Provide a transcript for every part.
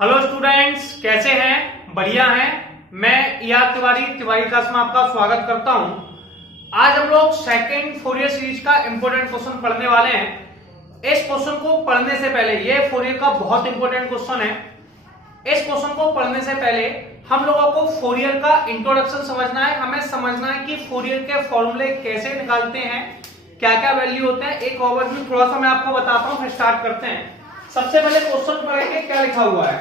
Hello students, कैसे हैं? बढ़िया हैं। मैं ईआर तिवारी क्लास में आपका स्वागत करता हूं। आज हम लोग सेकंड फोरियर सीरीज का इंपॉर्टेंट क्वेश्चन पढ़ने वाले हैं। इस क्वेश्चन को पढ़ने से पहले, ये फोरियर का बहुत इंपॉर्टेंट क्वेश्चन है। इस क्वेश्चन को पढ़ने से पहले हम लोगों को फोरियर का इंट्रोडक्शन समझना है। हमें समझना है कि फोरियर के फॉर्मूले कैसे निकालते हैं, क्या क्या वैल्यू होते हैं। एक ओवरव्यू थोड़ा सा मैं आपको बताता हूं, फिर स्टार्ट करते हैं। सबसे पहले क्वेश्चन पढ़ेंगे, क्या लिखा हुआ है।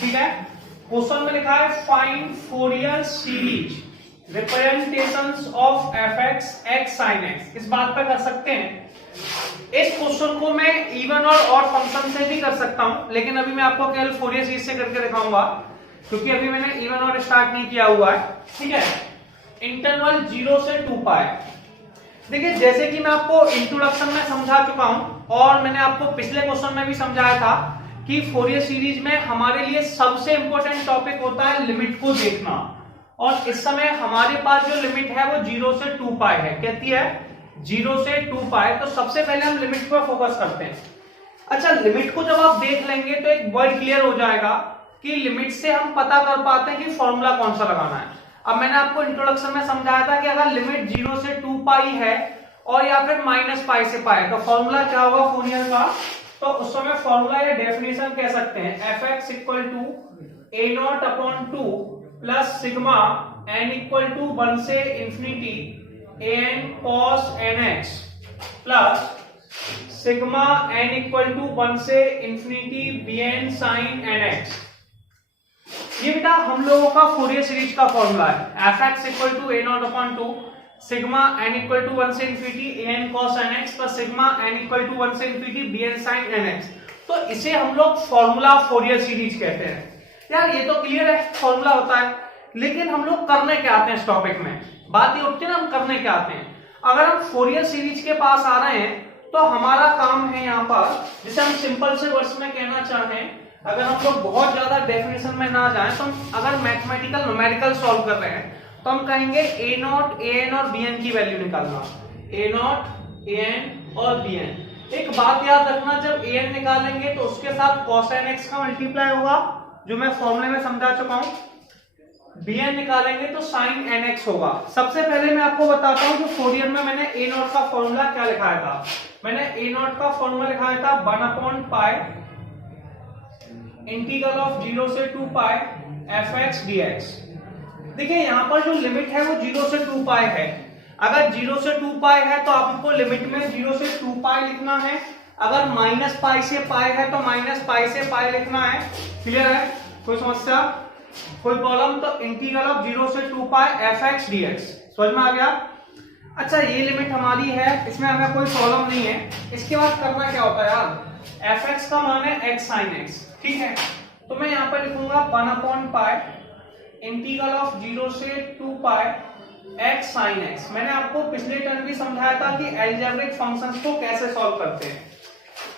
ठीक है, क्वेश्चन में लिखा है find Fourier series representations of fx x sin x। इस बात पर कर सकते हैं। इस क्वेश्चन को मैं इवन और ऑड फंक्शन से भी कर सकता हूं, लेकिन अभी मैं आपको केवल फोरियर सीरीज से करके दिखाऊंगा, क्योंकि अभी मैंने इवन और स्टार्ट नहीं किया हुआ है। ठीक है, इंटरवल 0 से 2 पाई। देखिए, जैसे कि मैं आपको इंट्रोडक्शन में समझा चुका हूं और मैंने आपको पिछले क्वेश्चन में भी समझाया था कि फोरियर सीरीज में हमारे लिए सबसे इंपॉर्टेंट टॉपिक होता है लिमिट को देखना। और इस समय हमारे पास जो लिमिट है वो 0 से 2 पाई है। कहती है 0 से 2 पाई। तो सबसे पहले हम लिमिट पर फोकस करते हैं। अच्छा, लिमिट को जब आप देख लेंगे तो एक वर्ड क्लियर हो जाएगा कि लिमिट से हम पता कर पाते हैं कि फॉर्मूला कौन सा लगाना है। अब मैंने आपको इंट्रोडक्शन में समझाया था कि अगर लिमिट 0 से 2 पाई है और या फिर माइनस पाई से पाई, तो फॉर्मूला क्या होगा फोरियर का। तो उस समय फॉर्मूला या डेफिनेशन कह सकते हैं fx equal to a naught upon 2 plus sigma n equal to 1 से infinity an cos nx plus sigma n equal to 1 से इंफिनिटी bn sin nx। ये बेटा हम लोगों का फोरियर सीरीज का फॉर्मूला है। fx equal to a naught upon 2 sigma n equal to 1 से infinity an cos nx plus sigma n equal to 1 से इंफिनिटी bn sin nx। तो इसे हम लोग फॉर्मूला फोरियर सीरीज कहते हैं। यार ये तो क्लियर है, फॉर्मूला होता है। लेकिन हम लोग करने क्या आते हैं इस टॉपिक में, बात ये उठती है ना, हम करने क्या आते हैं। अगर हम फोरियर सीरीज के पास आ रहे हैं तो हमारा काम है यहाँ पर, जिसे हम सिंपल से वर्ड्स में कहना चाहें, अगर हम लोग बहुत ज्यादा डेफिनेशन में ना जाएं, तो हम अगर मैथमेटिकल न्यूमेरिकल सॉल्व कर रहे हैं तो हम कहेंगे a नॉट an और bn की वैल्यू निकालना। a नॉट an और bn। एक बात याद रखना, जब an निकालेंगे तो उसके साथ cos nx का मल्टीप्लाई होगा, जो मैं फॉर्मूले में समझा चुका हूं। bn निकालेंगे तो sin nx होगा। सबसे पहले मैं आपको बताता हूं कि फोरियर में मैंने a नॉट का फॉर्मूला क्या लिखाया था। मैंने a नॉट का फॉर्मूला लिखाया था 1 अपॉन पाई इंटीग्रल ऑफ 0 से 2 पाई fx dx। देखिए यहाँ पर जो लिमिट है वो 0 से 2 पाई है। अगर 0 से 2 पाई है तो आपको लिमिट में 0 से 2 पाई लिखना है। अगर माइनस पाई से पाई है तो माइनस पाई से पाई लिखना है। क्लियर है? कोई समस्या, कोई प्रॉब्लम? तो इंटीग्रल ऑफ 0 से 2 पाई fx dx समझ में आ गया। अच्छा, ये लिमिट हमारी है, इसमें हमें कोई प्रॉब्लम नहीं है। इसके बाद करना क्या होता है यार, fx का मान है x sin x। ठीक है, तो मैं यहाँ पर लिखूंगा 1 अपॉन पाई इंटीग्रल ऑफ 0 से 2 पाई x sin x। मैंने आपको पिछले टर्म भी समझाया था कि अलजेब्रिक फंक्शंस को कैसे सॉल्व करते हैं।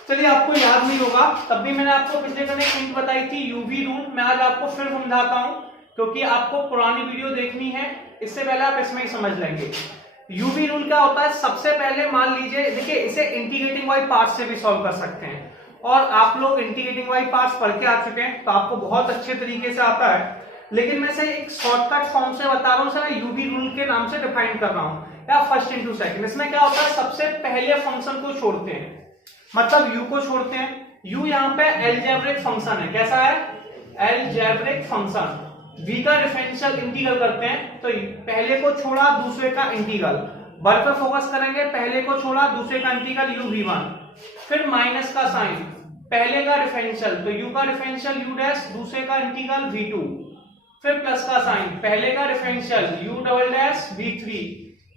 चलिए, आपको याद नहीं होगा, तब भी मैंने आपको पिछले टर्म एक हिंट बताई थी, यूवी रूल। मैं आज आपको फिर समझाता हूं, क्योंकि आपको पुरानी वीडियो देखनी है, इससे पहले आप इसमें ही समझ लेंगे। यूवी रूल क्या होता है, सबसे पहले मान लीजिए, देखिए इसे इंटीग्रेटिंग बाई पार्ट्स से भी सॉल्व कर सकते हैं, और आप लोग इंटीग्रेटिंग बाई पार्ट्स पढ़ के आ चुके हैं तो आपको बहुत अच्छे तरीके से आता है। लेकिन मैं से एक शॉर्टकट फॉर्म से बता रहा हूं, सर यूवी रूल के नाम से डिफाइन कर रहा हूं, या फर्स्ट इंटू सेकंड। इसमें क्या होता है, सबसे पहले फंक्शन को छोड़ते हैं, मतलब u को छोड़ते हैं। u यहाँ पे अलजेब्रिक फंक्शन है। कैसा है? Algebraic function. v का डिफरेंशियल इंटीग्रल करते हैं, तो पहले को छोड़ा दूसरे का इंटीग्रल। वर्ग पे फोकस करेंगे, पहले को छोड़ा दूसरे का इंटीग्रल uv1, फिर माइनस का साइन, पहले का डिफरेंशियल तो u का डिफरेंशियल u डैश, दूसरे का इंटीग्रल v2, फिर प्लस का साइन, पहले का differential u double dash v3,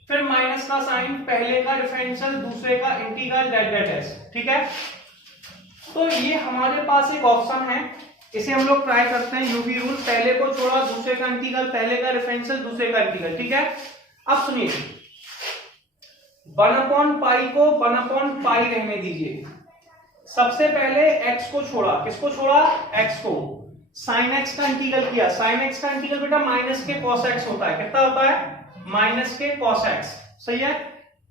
फिर माइनस का साइन, पहले का डिफरेंशियल दूसरे का इंटीग्रल डैश। ठीक है, तो ये हमारे पास एक ऑप्शन है, इसे हम लोग ट्राई करते हैं। यूवी रूल, पहले को छोड़ा दूसरे का इंटीग्रल, पहले का डिफरेंशियल दूसरे का इंटीग्रल। ठीक है, अब सुनिए, 1 अपॉन पाई को 1 अपॉन पाई रहने दीजिए। सबसे पहले x को छोड़ा, किसको छोड़ा? x को। साइन x का इंटीग्रल किया, साइन x का इंटीग्रल बेटा माइनस के cos x होता है। कितना होता है? माइनस के cos x। सही है,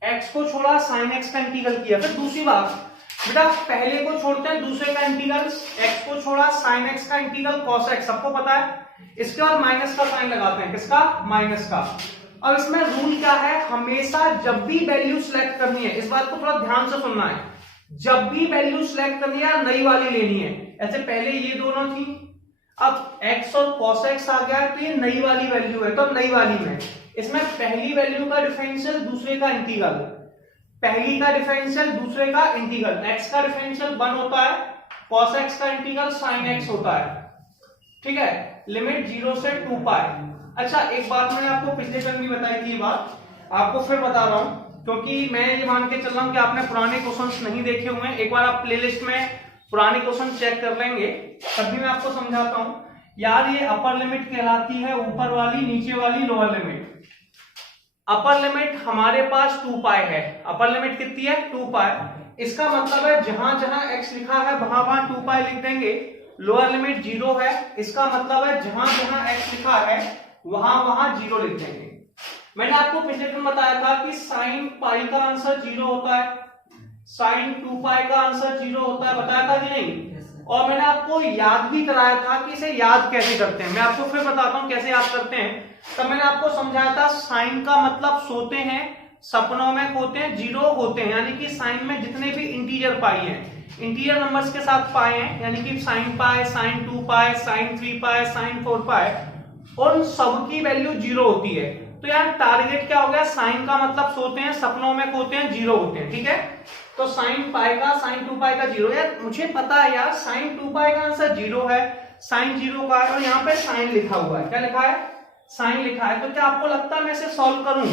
x को छोड़ा, साइन x का इंटीग्रल किया। फिर दूसरी बात, बेटा पहले को छोड़ते हैं, दूसरे का इंटीग्रल, x को छोड़ा, sin x का इंटीग्रल cos x, सबको पता है। इसके बाद माइनस का साइन लगाते हैं, किसका, माइनस का। अब इसमें रूल क्या है, हमेशा जब भी वैल्यू सिलेक्ट करनी है, इस बात को थोड़ा ध्यान से सुनना है, जब भी वैल्यू सिलेक्ट करनी है नई वाली लेनी है। ऐसे पहले ये दोनों थी, अब x और cos x आ गया तो ये नई वाली वैल्यू है, तो नई वाली में इसमें पहली वैल्यू का डिफरेंशियल, दूसरे का इंटीग्रल, पहली का डिफरेंशियल, दूसरे का इंटीग्रल, x का डिफरेंशियल 1 होता है, cos x का इंटीग्रल sin x होता है, ठीक है, लिमिट 0 से 2 पाई। अच्छा एक बात मैंने आपको पिछले टर्म भी बताई थी, ये बात आपको फिर बता रहा हूं, क्योंकि मैं ये मान के चल रहा हूं कि आपने पुराने क्वेश्चंस नहीं देखे हुए हैं। एक बार आप प्लेलिस्ट में पुराने क्वेश्चन चेक कर लेंगे, तब भी मैं आपको समझाता हूं। यार ये अपर लिमिट कहलाती है, ऊपर वाली, नीचे वाली लोअर लिमिट। अपर लिमिट हमारे पास 2 पाई है, अपर लिमिट कितनी है, 2 पाई। इसका मतलब है जहां जहां x लिखा है वहां वहां 2 पाई लिख देंगे। लोअर लिमिट 0 है, इसका मतलब है जहां जहां x लिखा है वहां वहां 0 लिख देंगे। मैंने आपको पिछले दिन बताया था कि साइन पाई का आंसर 0 होता है, साइन 2 पाई का आंसर 0 होता है, बताया था कि नहीं। और मैंने आपको याद भी कराया था कि इसे याद कैसे करते हैं, मैं आपको फिर बताता हूं कैसे याद करते हैं। तब मैंने आपको समझाया था साइन का मतलब सोते हैं, सपनों में खोते हैं, 0 होते हैं, यानी कि साइन में जितने भी इंटीजर पाई हैं, इंटीजर नंबर्स के साथ पाए हैं, यानी कि साइन पाई, साइन 2 पाई, साइन 3 पाई, साइन 4 पाई, और सबकी वैल्यू 0 होती है। तो यार टारगेट क्या हो गया, साइन का मतलब सोते हैं, सपनों में खोते हैं, 0 होते हैं, ठीक है। तो साइन पाई का, साइन 2 पाई का 0, यार मुझे पता है यार साइन 2 पाई का आंसर 0 है, साइन 0 का है, और यहाँ पे साइन लिखा हुआ है, क्या लिखा है, साइन लिखा है। तो क्या आपको लगता है मैं इसे सॉल्व करूं,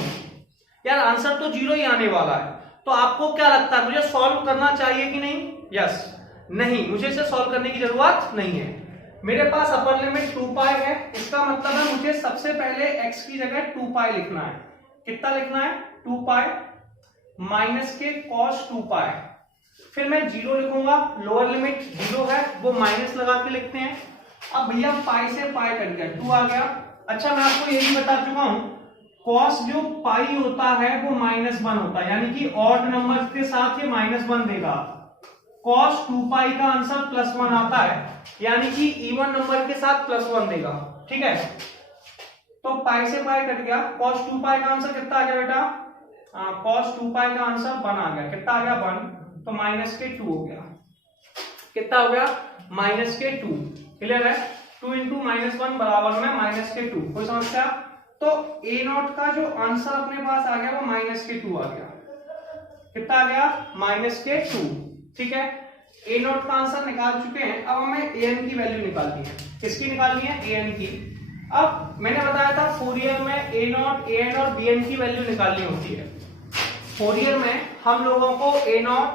यार आंसर तो 0 ही आने वाला है, तो आपको क्या लगता है मुझे सॉल्व करना चाहिए कि नहीं, यस, नहीं, मुझे इसे सॉल्व करने की जरूरत नहीं है। मेरे पास अपर लिमिट 2 पाई है, इसका मतलब है मुझे सबसे पहले x की जगह 2 पाई लिखना है। कितना लिखना है, 2 पाई माइनस के cos 2 पाई, फिर मैं 0 लिखूंगा, लोअर लिमिट 0 है, वो माइनस लगा के लिखते हैं। अब भैया पाई से पाई कट गया, 2 आ गया। अच्छा मैं आपको ये भी बता चुका हूं, cos जो पाई होता है वो -1 होता है, यानी कि ऑड नंबर के साथ ये -1 देगा। cos 2 पाई का आंसर +1 आता है, यानी कि इवन नंबर के साथ +1 देगा, ठीक है। तो पाई से पाई कट गया, cos 2 पाई का आंसर कितना आ गया बेटा, cos 2 पाई का आंसर 1 आ गया, कितना आ गया 1, तो -2 हो गया, कितना हो गया -2, क्लियर है। 2 × -1 बराबर में -2, कोई समस्या। तो a नॉट का जो आंसर अपने पास आ गया वो -2 आ गया, कितना आ गया -2, ठीक है। a नॉट का आंसर निकाल चुके हैं, अब हमें an की वैल्यू निकालनी है, किसकी निकालनी है, an की। अब मैंने बताया था फोरियर में a नॉट, an और bn की वैल्यू निकालनी होती है। फोरियर में हम लोगों को a नॉट,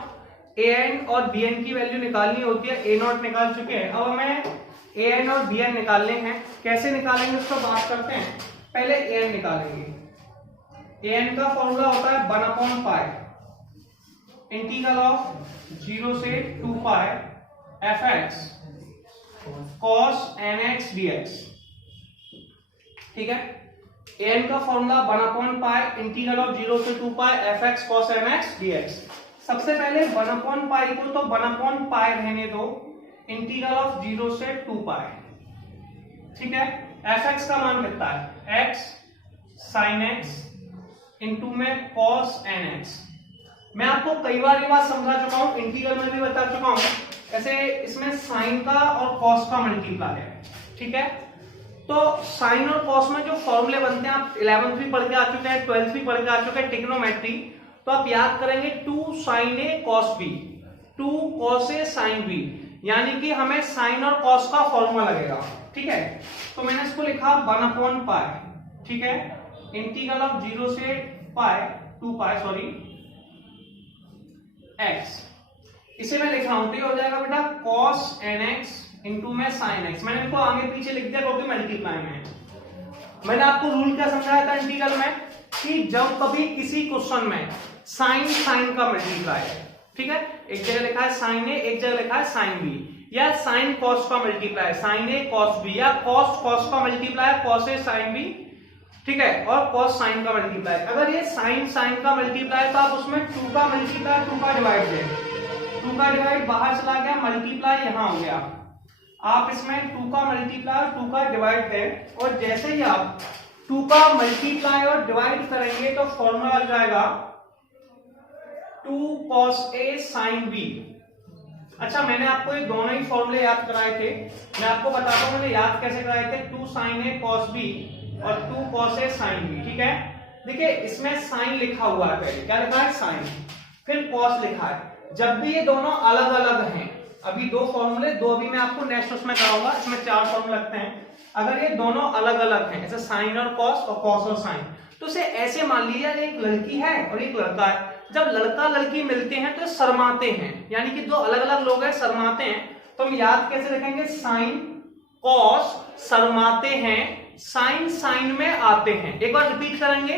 an और bn की वैल्यू निकालनी होती है, a नॉट निकाल चुके हैं, अब हमें an और bn निकालने हैं। कैसे निकालेंगे उसको बात करते हैं, पहले an निकालेंगे। an का फॉर्मूला होता है 1/पाई इंटीग्रल ऑफ 0 से 2 पाई fx cos nx dx, ठीक है। an का फॉर्मूला 1/पाई इंटीग्रल ऑफ 0 से 2 पाई fx cos nx dx। सबसे पहले 1/पाई को तो 1/पाई रहने दो, इंटीग्रल ऑफ 0 से 2 पाई, ठीक है। fx का मान कितना है, x sin x इंटू में cos nx। मैं आपको कई बार ये बात समझा चुका हूं, इंटीग्रल में भी बता चुका हूं, ऐसे इसमें साइन का और कॉस का मल्टीप्लाई है, ठीक है। तो साइन और कॉस में जो फॉर्मूले बनते हैं, आप 11th भी पढ़ के आ चुके हैं, 12th भी पढ़ के आ चुके हैं, ट्रिग्नोमेट्री, तो आप याद करेंगे 2 sin a cos b, 2 cos a sin b, यानी कि हमें साइन और कॉस का फॉर्मूला लगेगा, ठीक है। तो मैंने इसको लिखा 1/पाई, ठीक है, इंटीग्रल ऑफ 0 से पाई 2 पाई सॉरी x, इसे मैं लिखा हूं तो हो जाएगा बेटा cos nx इंटू में sin x। मैंने इनको आगे पीछे लिख दिया क्योंकि मल्टीप्लाई में है। मैंने आपको रूल क्या समझाया था इंटीग्रल में, कि जब कभी किसी क्वेश्चन में साइन साइन का मल्टीप्लाई है, ठीक है, एक जगह लिखा है साइन ए, एक जगह लिखा है साइन बी, या साइन कॉस का मल्टीप्लाई है साइन ए कॉस बी, या कॉस कॉस का मल्टीप्लाई है कॉस ए साइन बी, ठीक है, और कॉस साइन का मल्टीप्लाई। अगर ये साइन साइन का मल्टीप्लाई तो आप उसमें 2 का मल्टीप्लाई 2 का डिवाइड दें, 2 2 का डिवाइड बाहर चला गया, मल्टीप्लाई यहां हो गया। आप इसमें 2 का मल्टीप्लाई और 2 का डिवाइड दें, और जैसे ही आप 2 का मल्टीप्लाई और डिवाइड करेंगे तो फॉर्मूला लग जाएगा 2 cos A sin B। अच्छा, मैंने आपको ये दोनों ही फॉर्मूले याद कराए थे, मैं आपको बताता हूं मैंने याद कैसे कराए थे। 2 sin A cos B और 2 cos A sin B, ठीक है। देखिए इसमें साइन लिखा हुआ है, पहले क्या लिखा है साइन, फिर cos लिखा है। जब भी ये दोनों अलग अलग हैं, अभी दो फॉर्मूले, दो अभी मैं आपको नेक्स्ट उसमें कराऊंगा, इसमें 4 फॉर्मूले लगते हैं। अगर ये दोनों अलग अलग हैं, जैसे साइन और कॉस और साइन, तो उसे ऐसे मान लीजिए एक लड़की है और एक लड़का है। जब लड़का लड़की मिलते हैं तो शर्माते हैं, यानी कि दो अलग अलग लोग हैं शर्माते हैं, तो हम याद कैसे रखेंगे, साइन कॉस शर्माते हैं, साइन साइन में आते हैं। एक बार रिपीट करेंगे,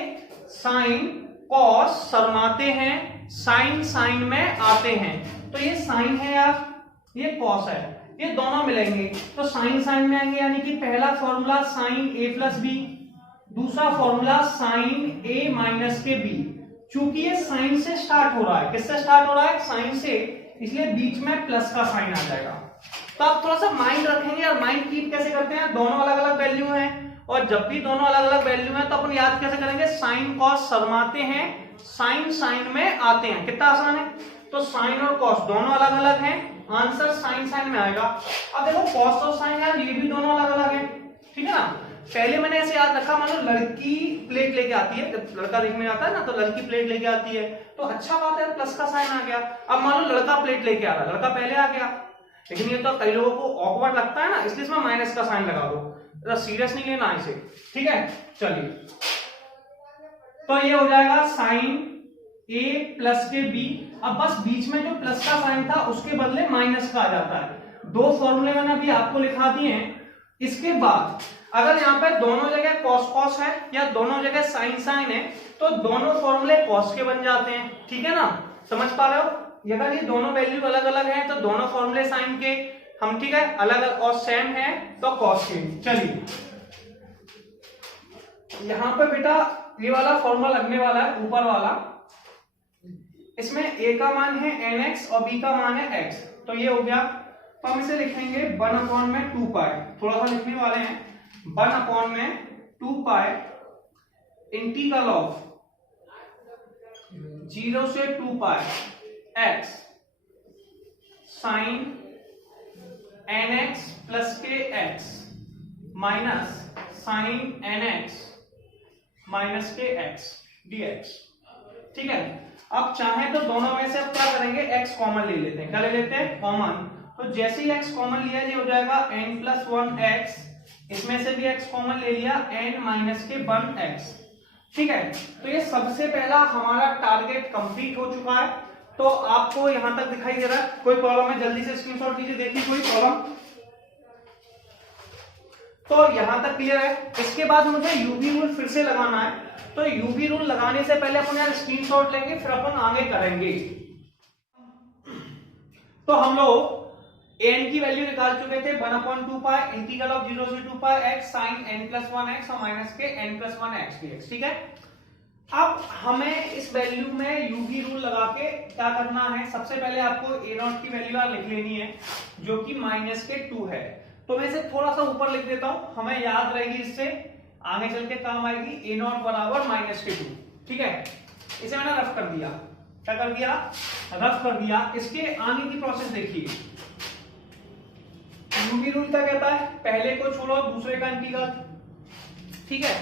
साइन कॉस शर्माते हैं, साइन साइन में आते हैं। तो ये साइन है यार, ये कॉस है, ये दोनों मिलेंगे तो साइन साइन में आएंगे, यानी कि पहला फॉर्मूला साइन ए प्लस बी, दूसरा फॉर्मूला साइन ए माइनस के बी। चूंकि ये साइन से स्टार्ट हो रहा है, किससे स्टार्ट हो रहा है, साइन से, इसलिए बीच में प्लस का साइन आ जाएगा। तो आप थोड़ा सा माइंड रखेंगे, और माइंड कीप कैसे करते हैं, दोनों अलग अलग वैल्यू हैं, और जब भी दोनों अलग अलग वैल्यू हैं तो अपन याद कैसे करेंगे, साइन कॉस शर्माते हैं, साइन साइन में आते हैं। कितना आसान है। तो साइन और कॉस दोनों अलग अलग हैं, आंसर साइन साइन में आएगा। अब देखो कॉस और साइन यार ये भी दोनों अलग अलग हैं, ठीक है ना। पहले मैंने ऐसे याद रखा, मान लो लड़की प्लेट लेके आती है, जब लड़का देखने जाता है ना तो लड़की प्लेट लेके आती है, तो अच्छा बात है, प्लस का साइन आ गया। अब मान लो लड़का प्लेट लेके आ रहा है, लड़का पहले आ गया, लेकिन ये तो कई लोगों को ऑकवर्ड लगता है ना, इसलिए इसमें माइनस का साइन लगा दो, सीरियस नहीं लेना इसे, ठीक है। चलिए, तो ये हो जाएगा साइन ए प्लस के बी। अब बस बीच में जो प्लस का साइन था उसके बदले माइनस का आ जाता है। दो फॉर्मूले मैंने अभी आपको लिखा दिए हैं। इसके बाद अगर यहाँ पे दोनों जगह कॉस कॉस है या दोनों जगह साइन साइन है, तो दोनों फॉर्मूले कॉस के बन जाते हैं, ठीक है ना, समझ पा रहे हो। अगर ये दोनों वैल्यू अलग अलग है तो दोनों फॉर्मूले साइन के हम, ठीक है, अलग अलग और सेम है तो कॉस के। चलिए यहां पे बेटा ये वाला फॉर्मूला लगने वाला है, ऊपर वाला, इसमें a का मान है nx और b का मान है x, तो ये हो गया। तो हम इसे लिखेंगे 1 में 2 पाई, थोड़ा सा लिखने वाले हैं, 1 में 2 पाई इंटीग्रल ऑफ 0 से 2 pi x sine nx plus K x minus sine nx minus K x dx, ठीक है। अब चाहे तो दोनों में से अब क्या करेंगे, x कॉमन ले लेते हैं। क्या ले लेते हैं, कॉमन। तो जैसे ही x कॉमन लिया, ये हो जाएगा n प्लस 1x, इसमें से भी x कॉमन ले लिया, n माइनस के 1x, ठीक है। तो ये सबसे पहला हमारा टारगेट कंप्लीट हो चुका है। तो आपको यहां तक दिखाई दे रहा है, कोई प्रॉब्लम है, जल्दी से स्क्रीनशॉट लीजिए, देखिए कोई प्रॉब्लम। तो यहां तक क्लियर है। इसके बाद मुझे यूवी रूल फिर से लगाना है, तो यूवी रूल लगाने से पहले अपन यार स्क्रीनशॉट लेंगे, फिर अपन आगे करेंगे। तो हम लोग n की वैल्यू निकाल चुके थे, 1/2 पाई इंटीग्रल ऑफ 0 से 2 pi x sine n plus 1x और माइनस के n प्लस 1x dx, ठीक है। अब हमें इस वैल्यू में यूवी रूल लगा के क्या करना है, सबसे पहले आपको a0 की वैल्यू लिख लेनी है, जो कि माइनस के 2 है। तो मैं इसे थोड़ा सा ऊपर लिख देता हूं, हमें याद रहेगी, इससे आगे चल के काम आएगी। a0 बराबर माइनस के 2, ठीक है। इसे मैंने रफ कर दिया, क्या कर दिया, रफ कर दिया। इसके आगे की प्रोसेस देखिए, यूवी रूल क्या कहता है, पहले को छोड़ो दूसरे का इंटीग्रल, ठीक है।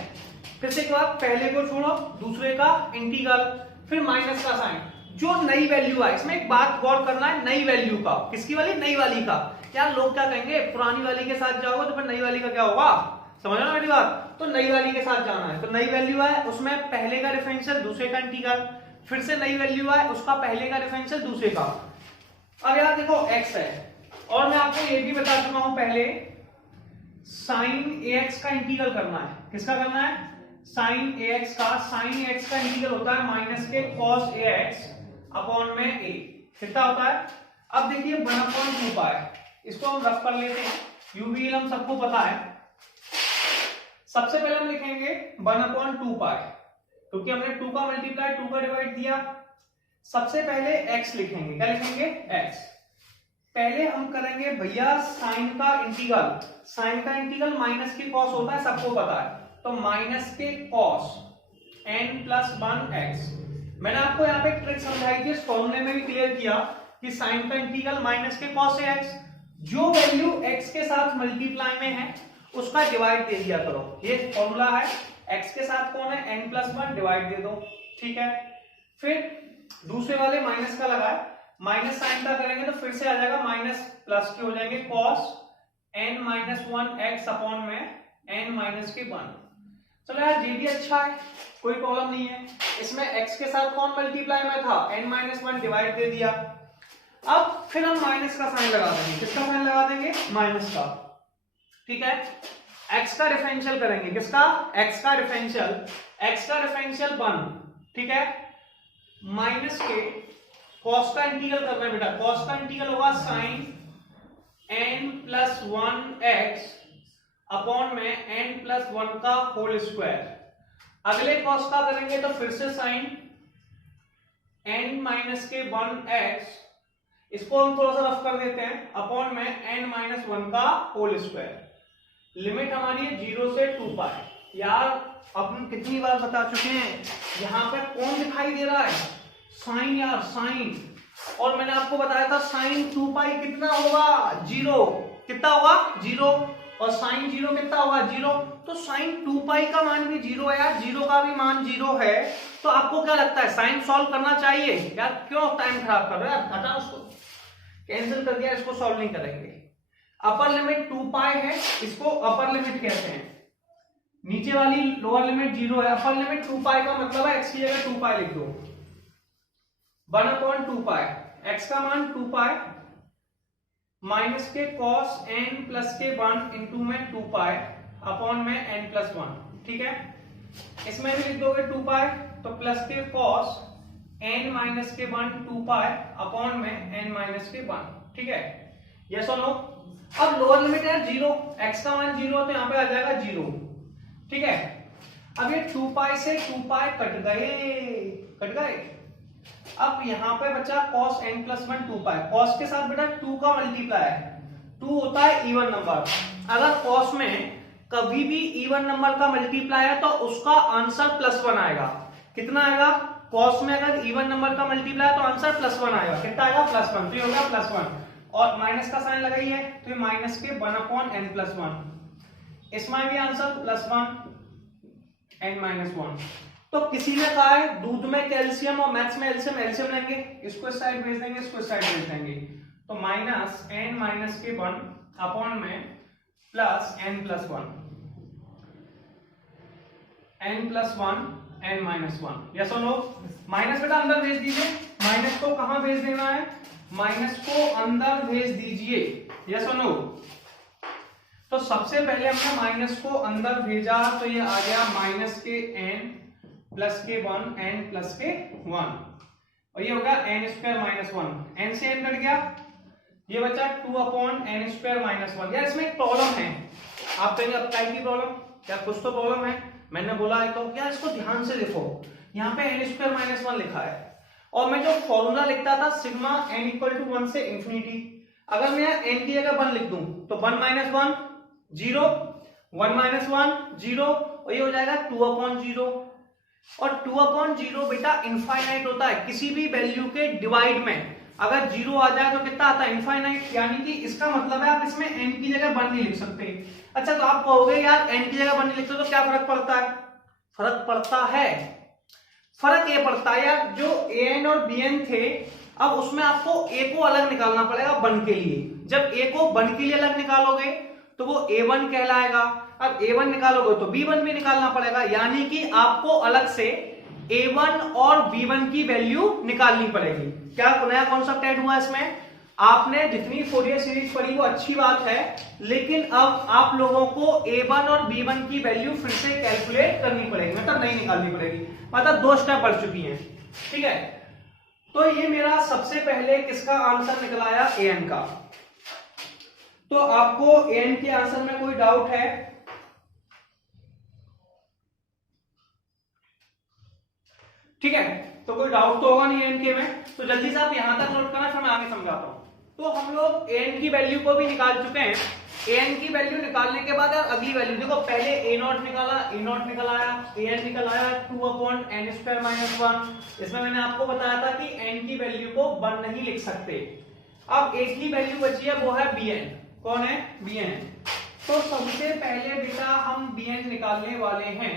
फिर से क्या, पहले को छोड़ो दूसरे का इंटीग्रल, फिर माइनस का साइन। जो नई वैल्यू है, इसमें एक बात गौर करना है, नई वैल्यू का, किसकी वाली, नई वाली का। यार लोग क्या कहेंगे, पुरानी वाली के साथ जाओगे तो फिर नई वाली का क्या होगा, समझो ना मेरी बात। तो नई वाली के साथ जाना है, तो नई वैल्यू है उसमें पहले का डिफरेंशियल दूसरे का इंटीग्रल, फिर से नई वैल्यू है उसका पहले का डिफरेंशियल दूसरे का। अब यार देखो x है, और मैं आपको ये भी बता चुका हूं पहले, साइन ax का इंटीग्रल करना है, किसका करना है, साइन ax का। साइन ax का इंटीग्रल होता है माइनस के cos ax अपॉन में a, कितना होता है। अब देखिए 1/2 पाई, इसको हम रफ कर लेते हैं, यूवी हम सबको पता है। सबसे पहले हम लिखेंगे 1/2 पाई, क्योंकि हमने 2 का मल्टीप्लाई 2 का डिवाइड दिया, सबसे पहले x लिखेंगे, क्या लिखेंगे x। पहले हम करेंगे भैया साइन का इंटीग्रल। साइन का इंटीग्रल माइनस के कॉस होता है, सबको पता है, तो माइनस के कॉस n+1x। मैंने आपको यहाँ पे ट्रिक समझाई थी, इस फॉर्मूले में भी क्लियर किया कि साइन का इंटीग्रल माइनस के कॉस है x, जो वैल्यू x के साथ मल्टीप्लाई में है उसका डिवाइड दे दिया करो। ये फॉर्मूला है, x के साथ कौन है n+1, डिवाइड दे दो, ठीक है। फिर दूसरे वाले माइनस का लगाए, माइनस साइन का करेंगे तो फिर से आ जाएगा माइनस प्लस के हो जाएंगे cos n-1x अपॉन में n-1। चलो यार ये भी अच्छा है, कोई प्रॉब्लम नहीं है। इसमें x के साथ कौन मल्टीप्लाई में था, n-1 डिवाइड दे दिया। अब फिर हम माइनस का साइन लगा देंगे, किसका साइन लगा देंगे, माइनस का, ठीक है। x का डिफरेंशियल करेंगे, किसका, x का डिफरेंशियल, x का डिफरेंशियल 1, ठीक है। माइनस के cos का इंटीग्रल करना है बेटा, cos का इंटीग्रल होगा sin n+1x अपॉन में n+1 का होल स्क्वायर। अगले cos का करेंगे तो फिर से sin n-1x, इसको हम थोड़ा सा रफ कर देते हैं, अपॉन में n-1 का होल स्क्वायर। लिमिट हमारी है 0 से 2 पाई। यार अपन कितनी बार बता चुके हैं, यहाँ पे कौन दिखाई दे रहा है, साइन यार, साइन। और मैंने आपको बताया था साइन 2 पाई कितना होगा, 0, कितना होगा 0, और साइन 0 कितना होगा 0। तो साइन 2 पाई का मान भी 0 है यार, 0 का भी मान 0 है। तो आपको क्या लगता है साइन सॉल्व करना चाहिए यार, क्यों टाइम खराब कर रहे हो यार, हटा उसको, कैंसिल कर दिया, इसको सॉल्व नहीं करेंगे। अपर लिमिट 2 पाई है, इसको अपर लिमिट कहते हैं, नीचे वाली लोअर लिमिट 0 है, अपर लिमिट 2 पाई का मतलब है x की जगह 2 पाई लिख दो, 1/2 पाई, x का मान 2 पाई माइनस के cos n प्लस के 1 इंटू में 2 पाई अपॉन में n+1, ठीक है। इसमें भी लिख दोगे 2 पाई, तो प्लस के cos n-1 2 पाई अपॉन में n-1, ठीक है। यस और नो। अब लोअर लिमिट है 0, x का मान 0 तो यहाँ पे आ जाएगा 0, ठीक है। अब ये 2 पाई से 2 पाई कट गए। अब यहाँ पे बचा cos n+1 2 पाई, cos के साथ बेटा 2 का मल्टीप्लाई है, 2 होता है इवन नंबर। अगर cos में कभी भी इवन नंबर का मल्टीप्लाई है तो उसका आंसर +1 आएगा। कितना आएगा, cos में अगर इवन नंबर का मल्टीप्लाई है तो आंसर +1 आएगा, कितना आएगा +1, तो ये हो गया +1। और माइनस का साइन लगाइए तो ये माइनस के 1/n+1, इसमें भी आंसर +1 n-1। तो किसी ने कहा है दूध में कैल्शियम और मैथ्स में एल्शियम लेंगे, इसको इस साइड भेज देंगे, इसको इस साइड भेज देंगे, तो -n-1 अपॉन में प्लस n+1 n+1 यस और नो। माइनस बेटा अंदर भेज दीजिए, माइनस को कहां भेज देना है, माइनस को अंदर भेज दीजिए, यस और नो। तो सबसे पहले हमने माइनस को अंदर भेजा तो ये आ गया माइनस के n प्लस के 1 n प्लस के 1, और ये होगा n²-1, n से n कट गया, ये बचा 2/n²-1। यार इसमें एक प्रॉब्लम है, आप कहेंगे अब क्या की प्रॉब्लम, क्या कुछ तो प्रॉब्लम है, मैंने बोला है तो क्या, इसको ध्यान से देखो, यहाँ पे n²-1 लिखा है, और मैं जो फॉर्मूला लिखता था सिग्मा n = 1 से इंफिनिटी, अगर मैं n की जगह 1 लिख दूं तो 1 - 1 0, 1 - 1 0, और ये हो जाएगा 2/0, और 2/0 बेटा इनफाइनाइट होता है, किसी भी वैल्यू के डिवाइड में अगर 0 आ जाए तो कितना आता है, इनफाइनाइट, यानी कि इसका मतलब है आप इसमें n की जगह 1 नहीं लिख सकते। अच्छा तो आप कहोगे यार n की जगह 1 नहीं लिखते तो क्या फर्क पड़ता है, फर्क पड़ता है, फर्क ये पड़ता है यार, जो an और bn थे अब उसमें आपको a को अलग निकालना पड़ेगा 1 के लिए, जब a को 1 के लिए अलग निकालोगे तो वो a1 कहलाएगा, अब a1 निकालोगे तो b1 भी निकालना पड़ेगा, यानी कि आपको अलग से a1 और b1 की वैल्यू निकालनी पड़ेगी। क्या नया कॉन्सेप्ट ऐड हुआ इसमें, आपने जितनी फोरियर सीरीज पढ़ी वो अच्छी बात है, लेकिन अब आप लोगों को a1 और b1 की वैल्यू फिर से कैलकुलेट करनी पड़ेगी, मतलब नहीं निकालनी पड़ेगी, मतलब 2 स्टेप बढ़ चुकी हैं, ठीक है। तो ये मेरा सबसे पहले किसका आंसर निकला आया, an का। तो आपको an के आंसर में कोई डाउट है, ठीक है, तो कोई डाउट तो होगा नहीं एन के में, तो जल्दी से आप यहां तक नोट करना, फिर मैं आगे समझाता हूं। तो हम लोग एन की वैल्यू को भी निकाल चुके हैं। एन की वैल्यू निकालने के बाद यार अगली वैल्यू देखो, पहले ए नॉट निकाला, ए नॉट निकल आया, एन निकल आया 2/n² - 1। इसमें मैंने आपको बताया था कि एन की वैल्यू को 1 नहीं लिख सकते। अब एक ही वैल्यू बची है, वो है bn। कौन है? bn। तो सबसे पहले बेटा हम bn निकालने वाले हैं।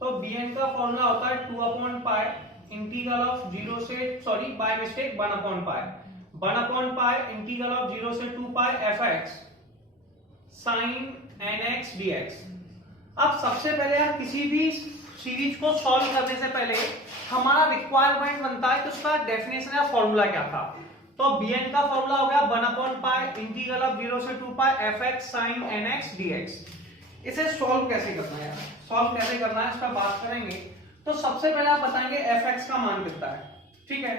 तो bn का फॉर्मूला होता है 2/π इंटीग्रल ऑफ 0 से, sorry by mistake 1/π 1/π integral of 0 से 2π fx sin nx dx। अब सबसे पहले यार किसी भी सीरीज को सॉल्व करने से पहले हमारा रिक्वायरमेंट बनता है कि उसका डेफिनेशन या फॉर्मूला क्या था। तो bn का फॉर्मूला हो गया 1/π इंटीग्रल ऑफ 0 से 2π fx sin nx dx। इसे सॉल्व कैसे करना है, सॉल्व कैसे करना है इस पर बात करेंगे। तो सबसे पहले आप बताएंगे fx का मान कितना है, ठीक है।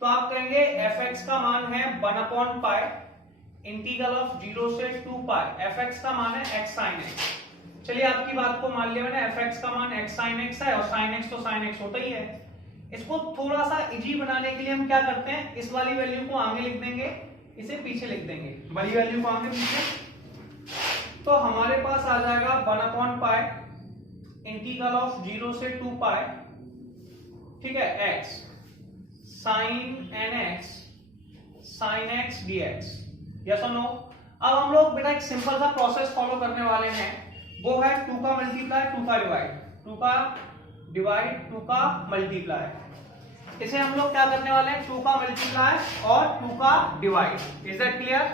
तो आप कहेंगे fx का मान है 1/π इंटीग्रल ऑफ 0 से 2π, fx का मान है x sin x। चलिए आपकी बात को मान लिया मैंने, fx का मान x sin x है, और sin x तो sin x होता ही है। इसको थोड़ा सा इजी बनाने के लिए हम क्या करते हैं, इस वाली वैल्यू को आगे लिख देंगे, इसे पीछे लिख देंगे, बड़ी वैल्यू को आगे पीछे। तो हमारे पास आ जाएगा 1/π इंटीग्रल ऑफ 0 से 2π, ठीक है, x sin nx sin x dx। Yes और नो? अब हम लोग बेटा एक सिंपल सा प्रोसेस फॉलो करने वाले हैं, वो है 2 का मल्टीप्लाई 2 का डिवाइड, 2 का डिवाइड 2 का मल्टीप्लाई। इसे हम लोग क्या करने वाले हैं, 2 का मल्टीप्लाई और 2 का डिवाइड। Is that clear?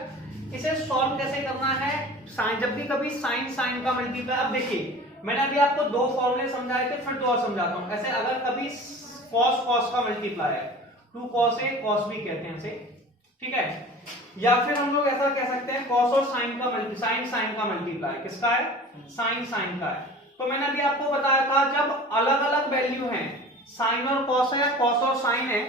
इसे सॉल्व कैसे करना है, साइन, जब भी कभी साइन साइन का मल्टीप्लाई। अब देखिए मैंने अभी आपको 2 फॉर्मूले समझाए थे, फिर 2 और समझाता हूं। ऐसे अगर कभी कॉस कॉस का मल्टीप्लाई है, 2 cos a cos b कहते हैं इसे, ठीक है। या फिर हम लोग ऐसा कह सकते हैं कॉस और साइन का साइन साइन का मल्टीप्लाई। किसका है? साइन साइन का है। तो मैंने अभी आपको बताया था जब अलग अलग वैल्यू हैं, साइन और कॉस है या कॉस और साइन है,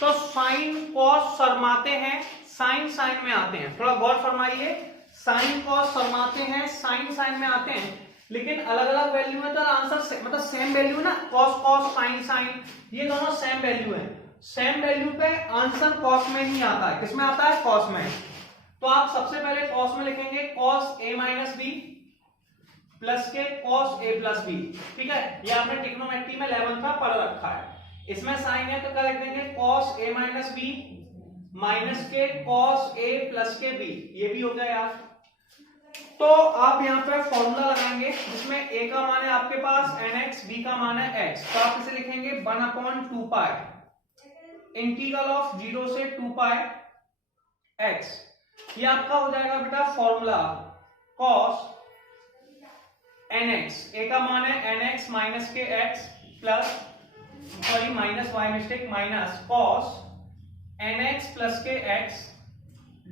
तो साइन कॉस शर्माते हैं, साइन साइन में आते हैं। थोड़ा गौर फरमाइए, साइन कॉस शर्माते हैं, साइन साइन में आते हैं, लेकिन अलग अलग वैल्यू है तो आंसर मतलब सेम वैल्यू ना, कॉस कॉस साइन साइन ये दोनों सेम वैल्यू है। सेम वैल्यू पे आंसर कॉस में ही आता है। किसमें आता है? कॉस में। तो आप सबसे पहले कॉस में लिखेंगे cos a minus B plus के कॉस a प्लस बी, ठीक है। ये आपने ट्रिग्नोमेट्री में 11th में पढ़ रखा है। इसमें साइन है तो क्या लिख देंगे, cos a minus B minus के कॉस a प्लस के बी। ये भी हो गया यार। तो आप यहाँ पे फॉर्मूला लगाएंगे जिसमें a का मान है आपके पास nx, b का मान है x। तो आप इसे लिखेंगे 1/2π इंटीग्रल ऑफ 0 से 2π x। ये आपका हो जाएगा बेटा फॉर्मूला cos nx, a का मान है nx minus K x plus, sorry minus y mistake, minus cos nx plus K x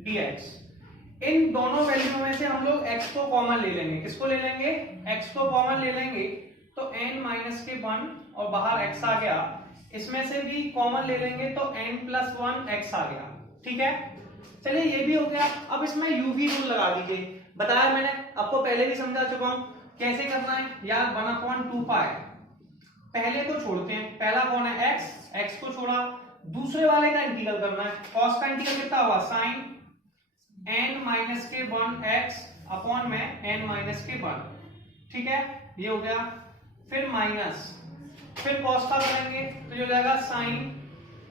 dx। इन दोनों वैल्यू में से हम लोग x को कॉमन ले लेंगे। किसको ले लेंगे? x को कॉमन ले लेंगे तो n माइनस के 1 और बाहर x आ गया। इसमें से भी कॉमन ले लेंगे तो n+1 x आ गया, ठीक है। चलिए ये भी हो गया। अब इसमें यूवी रूल लगा दीजिए। बताया मैंने आपको, पहले भी समझा चुका हूं कैसे करना है यार। 1/2π पहले को छोड़ते हैं, पहला कौन है? x, x को छोड़ा, दूसरे वाले का इंटीग्रल करना है। cos का इंटीग्रल कितना हुआ? sin n माइनस के 1 x अपॉन में n माइनस के 1, ठीक है, ये हो गया। फिर माइनस, फिर cos का करेंगे तो ये हो जाएगा sin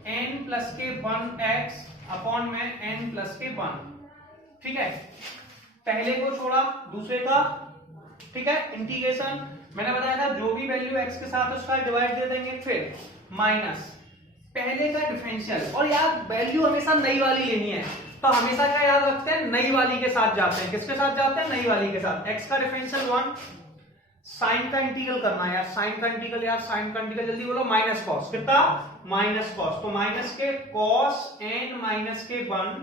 n प्लस के 1 x अपॉन में n प्लस के 1, ठीक है। पहले को छोड़ा, दूसरे का, ठीक है, इंटीग्रेशन। मैंने बताया था जो भी वैल्यू x के साथ उसका डिवाइड दे देंगे, फिर माइनस पहले का डिफरेंशियल। और यार वैल्यू हमेशा नई वाली लेनी है, तो हमेशा क्या याद रखते हैं, नई वाली के साथ जाते हैं। किसके साथ जाते हैं? नई वाली के साथ। x का डिफरेंशियल 1, साइन का इंटीग्रल करना है यार, साइन का इंटीग्रल, यार साइन का इंटीग्रल जल्दी बोलो, माइनस कॉस। कितना? Minus cos. तो माइनस के cos n माइनस के 1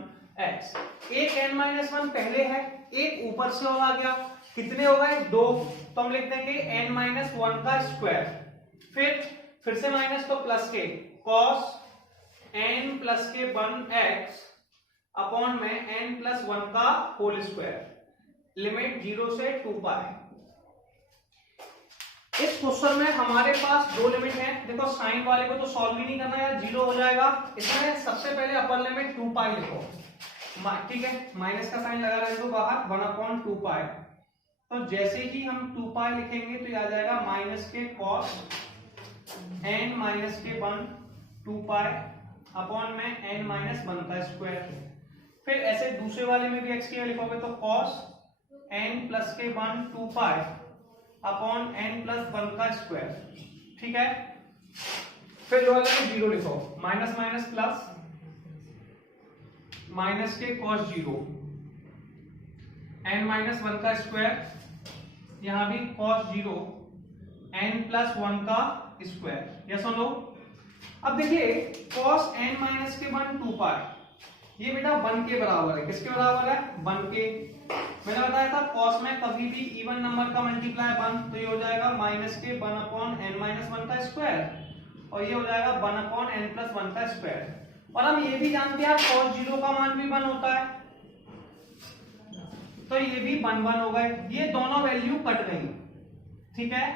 x। एक n माइनस 1 पहले है, एक ऊपर से और आ गया। कितने हो गए? 2। तो हम लिख देंगे n माइनस 1 का स्क्वायर। फिर से माइनस, तो प्लस के cos n प्लस के 1 x अपॉन में n प्लस 1 का होल स्क्वायर। लिमिट 0 से 2π। इस क्वेश्चन में हमारे पास दो लिमिट है। देखो साइन वाले को तो सॉल्व ही नहीं करना है, जीरो हो जाएगा। इसमें सबसे पहले अपर लिमिट 2 पाई लिखो, ठीक है, माइनस का साइन लगा रहे तो बाहर 1/2 पाई। तो जैसे ही हम 2 पाई लिखेंगे तो ये आ जाएगा माइनस के कॉस n माइनस के 1 2 पाई अपॉन में n माइनस 1 का स्क्वायर। फिर ऐसे दूसरे वाले में भी x की लिखोगे तो कॉस n प्लस के 1 2 पाई अपॉन n प्लस 1 का स्क्वायर, ठीक है। फिर जो वाले में जीरो लिखो, माइनस माइनस प्लस माइनस के कॉस 0 n माइनस 1 का स्क्वायर, यहां भी cos 0 n प्लस 1 का स्क्वायर, यस और नो। अब देखिए cos n माइनस के 1 2 पाई ये बेटा 1 के बराबर है। किसके बराबर है? 1 के। मैंने बताया था cos में कभी भी इवन नंबर का मल्टीप्लाई 1, तो ये हो जाएगा माइनस के 1 अपॉन n माइनस 1 का स्क्वायर और ये हो जाएगा 1 अपॉन n प्लस 1 का स्क्वायर। और हम ये भी जानते हैं cos 0 का मान भी 1 होता है, तो ये भी 1 1 हो गए। ये दोनों वैल्यू कट गई, ठीक है,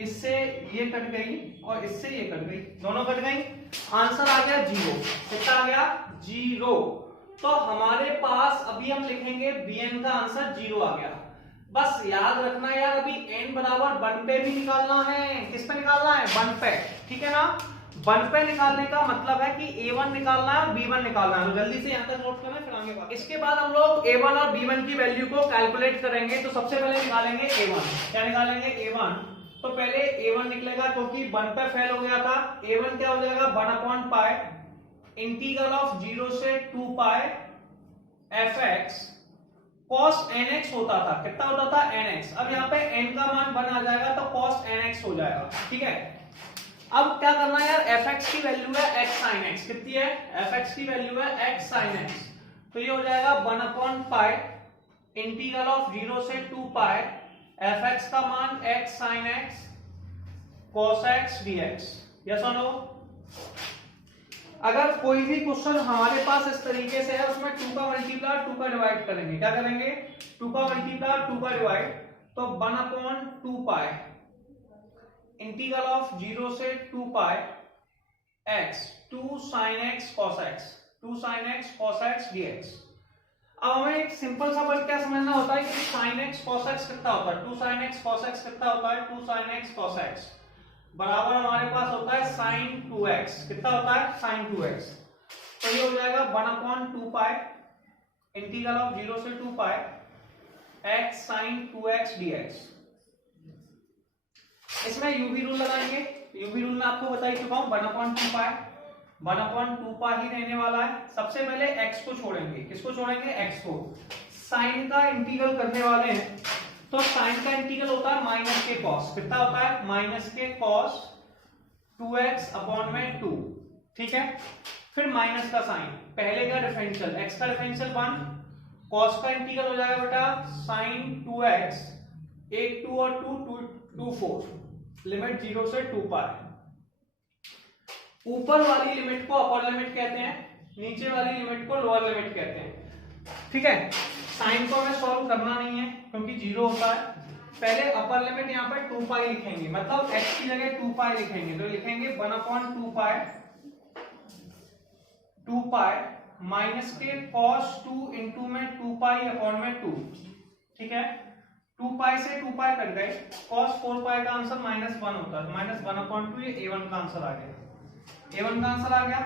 इससे ये कट गई और इससे ये कट गई, दोनों कट गई। आंसर आ गया 0। कितना आ गया? 0। तो हमारे पास अभी हम लिखेंगे bn का आंसर 0 आ गया। बस याद रखना यार, अभी n बराबर 1 पे भी निकालना है। किस पे निकालना है? 1 पे, ठीक है ना। 1 पे निकालने का मतलब है कि a1 निकालना है और b1 निकालना है। तो जल्दी से यहाँ तक नोट करना, फिर आगे बात। इसके बाद हम लोग a1 और b1 की वैल्यू को कैलकुलेट करेंगे। तो सबसे पहले निकालेंगे a1। क्या निकालेंगे? a1। तो पहले a1 निकलेगा क्योंकि 1 पे फेल हो गया था। a1 क्या हो जाएगा? 1 पाई इंटीग्रल ऑफ 0 से 2 पाई fx cos nx होता था। कितना होता था? nx। अब यहाँ पे n का मान 1 आ जाएगा तो cos nx हो जाएगा, ठीक है। अब क्या करना है यार, fx की वैल्यू है x sin x। कितनी है? fx की वैल्यू है x sin x। तो ये हो जाएगा 1 पाई इंटीग्रल ऑफ 0 से 2 पाई fx का मान x sin x cos x dx, yes और नो। अगर कोई भी क्वेश्चन हमारे पास इस तरीके से है, उसमें 2 का मल्टीप्लाई 2 का डिवाइड करेंगे। क्या करेंगे? 2 का मल्टीप्लाई 2 का डिवाइड, तो 1/2 पाई इंटीग्रल ऑफ 0 से 2 pi x 2 sin x cos x 2 sin x cos x dx। अब हमें एक सिंपल सा वर्ड क्या समझना होता है कि sin x cos x कितना होता है? 2 sin x cos x कितना होता है? 2 sin x cos x बराबर हमारे पास होता है sin 2x। कितना होता है? sin 2x। तो ये हो जाएगा 1/2 पाई इंटीग्रल ऑफ 0 से 2 pi x sin 2x dx। इसमें यूवी रूल लगाएंगे। यूवी रूल में आपको बता ही चुका हूं, 1/2 पाई 1/2 पाई ही रहने वाला है। सबसे पहले x को छोड़ेंगे। किसको छोड़ेंगे? x को। साइन का इंटीग्रल करने वाले हैं, तो साइन का इंटीग्रल होता है माइनस के कॉस। कितना होता है? माइनस के कॉस 2x अपॉन में 2, ठीक है। फिर माइनस का साइन, पहले का डिफरेंशियल, x का डिफरेंशियल 1, कॉस का इंटीग्रल हो जाएगा बेटा साइन 2x 8 2 और 2 4, लिमिट 0 से 2 पाई। ऊपर वाली लिमिट को अपर लिमिट कहते हैं, नीचे वाली लिमिट को लोअर लिमिट कहते हैं, ठीक है। साइन को हमें सॉल्व करना नहीं है क्योंकि 0 होता है। पहले अपर लिमिट यहाँ पे 2 पाई लिखेंगे, मतलब x की जगह 2 पाई लिखेंगे, तो लिखेंगे 1/2 पाई 2 पाई माइनस के cos 2 इंटू में 2 पाई अपॉन में 2, ठीक है। 2 पाई से 2 पाई कट गए, cos 4 पाई का आंसर -1 होता है, तो -1/2 ये a1 का आंसर आ गया। a1 का आंसर आ गया।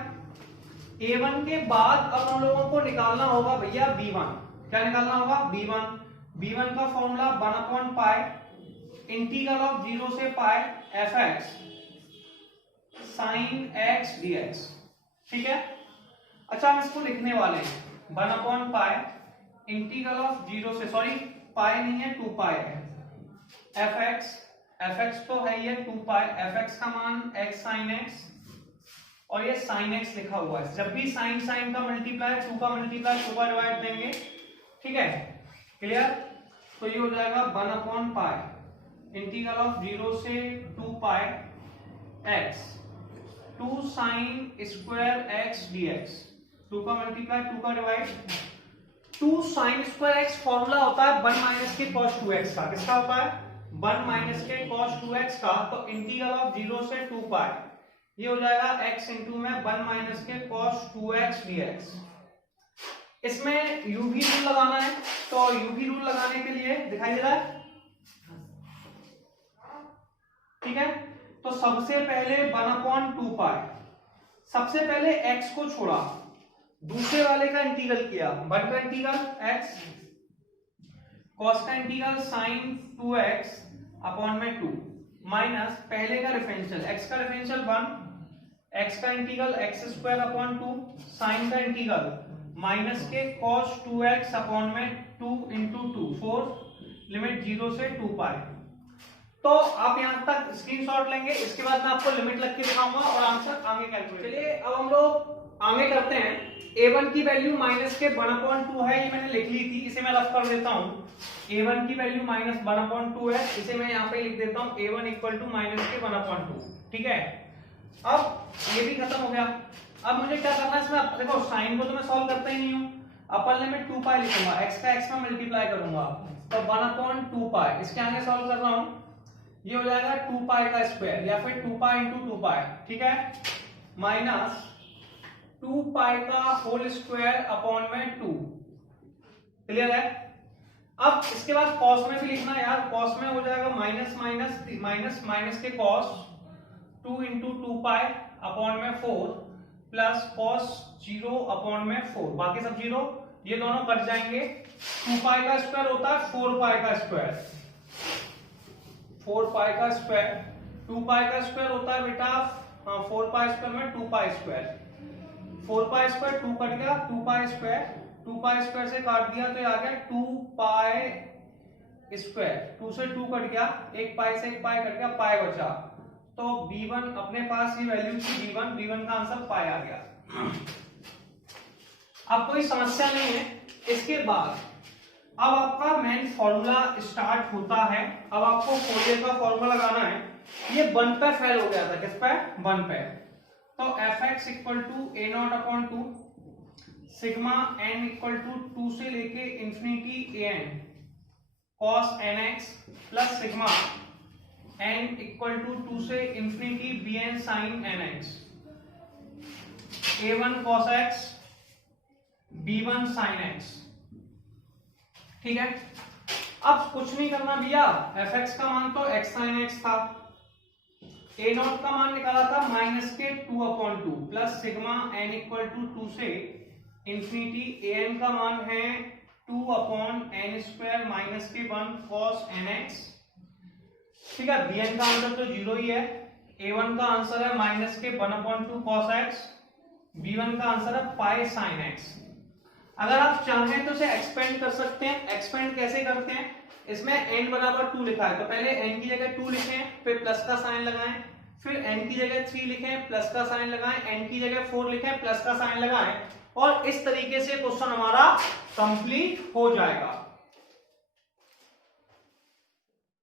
a1 के बाद अब हम लोगों को निकालना होगा भैया b1। क्या निकालना होगा? b1। b1 का फॉर्मूला 1 पाई इंटीग्रल ऑफ 0 से पाई fx sin x dx, ठीक है। अच्छा हम इसको लिखने वाले हैं 1 पाई इंटीग्रल ऑफ 0 से, सॉरी पाई नहीं है 2 पाई है, fx तो है ये 2 पाई, fx का मान x sin x और ये sin x लिखा हुआ है। जब भी sin का मल्टीप्लाई 2 का मल्टीप्लाई 2 का डिवाइड देंगे, ठीक है, क्लियर। तो ये हो जाएगा 1 पाई इंटीग्रल ऑफ 0 से 2 pi x 2 sin square x dx। 2 का मल्टीप्लाई 2 का divide, 2 sin square x formula होता है 1 माइनस के cos 2x का। किसका होता है? 1 माइनस के cos 2x का, तो इंटीग्रल ऑफ 0 से 2 पाई ये हो जाएगा x इंटू में 1 माइनस के cos 2x dx। इसमें यूवी रूल लगाना है, तो यूवी रूल लगाने के लिए दिखाई दे रहा है, ठीक है। तो सबसे पहले 1/2 पाई, सबसे पहले x को छोड़ा, दूसरे वाले का इंटीग्रल किया, 1 का इंटीग्रल x, cos का इंटीग्रल sin 2x अपॉन में 2 माइनस पहले का डिफरेंशियल x का डिफरेंशियल 1, x का integral x square upon 2, sin का इंटीग्रल माइनस के cos 2x अपॉन में 2 इंटू 2 4, लिमिट 0 से 2 पाई। तो आप यहां तक स्क्रीनशॉट लेंगे, इसके बाद मैं आपको लिमिट लग के दिखाऊंगा और आंसर आगे कैलकुलेट। चलिए अब हम लोग आगे करते हैं। a1 की वैल्यू माइनस के 1/2 है, ये मैंने लिख ली थी, इसे मैं रफ कर देता हूं। a1 की वैल्यू माइनस 1/2 है, इसे मैं यहाँ पे लिख देता हूँ a1 इक्वल टू माइनस के 1/2, ठीक है। अब ये भी खत्म हो गया। अब मुझे क्या करना है इसमें, देखो साइन को तो मैं सॉल्व करता ही नहीं हूँ, अपर लिमिट 2 पाई लिखूंगा, x का x में मल्टीप्लाई करूंगा, तो 1/2 पाई, इसके आगे सॉल्व कर रहा हूँ, ये हो जाएगा 2 पाई का स्क्वायर या फिर 2 पाई इंटू 2 पाई, ठीक है, माइनस 2 पाई का होल स्क्वायर अपॉन में 2, क्लियर है। अब इसके बाद कॉस में भी लिखना यार, कॉस में हो जाएगा माइनस माइनस माइनस माइनस के कॉस 2 इंटू 2 पाई अपॉन में 4 प्लस कॉस 0 अपॉन में 4, बाकी सब 0, ये दोनों कट जाएंगे। 2 पाई का स्क्वायर होता है 4 पाई का स्क्वायर, 4 पाई का स्क्वायर, 2 पाई का स्क्वायर होता है बेटा 4 पाई स्क्वायर में 2 pi square, 4 pi square 2 cut गया, 2 पाई स्क्वायर, 2 पाई स्क्वायर से काट दिया तो ये आ गया 2 पाई स्क्वायर, 2 से 2 कट गया, 1 पाई से 1 पाई कट गया, पाई बचा, तो b1 अपने पास ये वैल्यू थी b1 का आंसर पाई आ गया। अब कोई समस्या नहीं है। इसके बाद अब आपका मेन फॉर्मूला स्टार्ट होता है। अब आपको फोरियर का फॉर्मूला लगाना है, ये 1 पे फेल हो गया था, किस पे, 1 पे, तो fx equal to a0 upon 2 sigma n equal to 2 से लेके infinity an cos nx plus sigma n equal to 2 से infinity bn sin nx, a1 cos x b1 sin x, ठीक है। अब कुछ नहीं करना भैया, fx का मान तो x sin x था, a0 का मान निकाला था माइनस के 2/2 plus sigma n equal to 2 से इंफिनिटी, an का मान है 2/n स्क्वायर माइनस के 1 cos nx, ठीक है। bn का आंसर तो 0 ही है, a1 का आंसर है माइनस के 1/2 cos x, b1 का आंसर है पाई sin x। अगर आप चाहें तो इसे एक्सपेंड कर सकते हैं। एक्सपेंड कैसे करते हैं, इसमें n बराबर 2 लिखा है, तो पहले n की जगह 2 लिखें, फिर प्लस का साइन लगाएं, फिर n की जगह 3 लिखें, प्लस का साइन लगाएं, n की जगह 4 लिखें, प्लस का साइन लगाएं, और इस तरीके से क्वेश्चन हमारा कंप्लीट हो जाएगा।